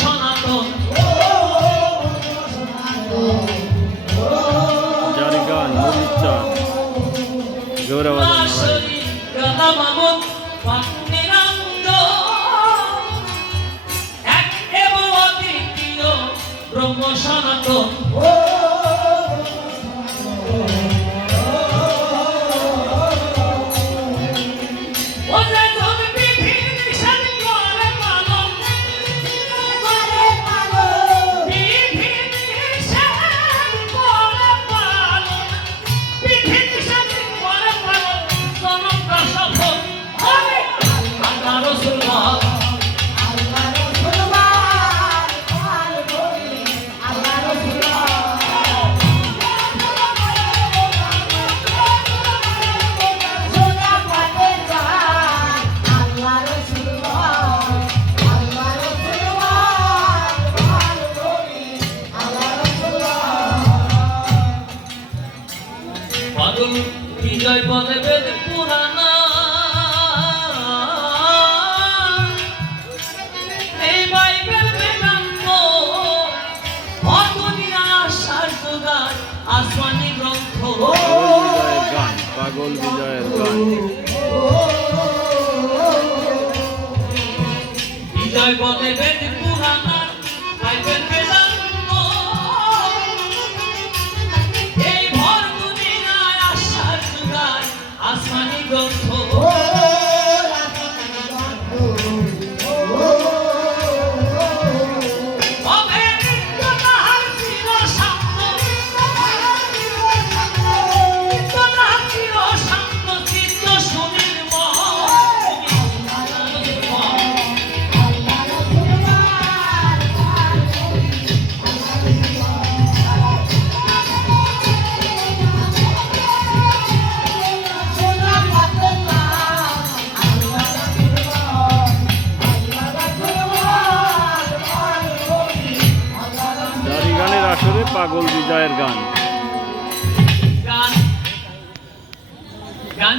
সনাতন। জারি গান মরিচা নাশরি রাধা মামন পান্নিরাঙ্গ এক এবং অদ্বিতীয় ব্রহ্ম সনাতন। পাগল বিজয় বলে বেদ পুরানা এই বাইবেল বেদান্ত অদুনিয়া আশার জোগার আসমানি গ্রন্থ। পাগল বিজয়ের গান। পাগল বিজয়ের গান বিজয় বলে বেদ পুরানা বাইবেল বেদান্ত গ্রন্থ পাগল বিজয়ের গান।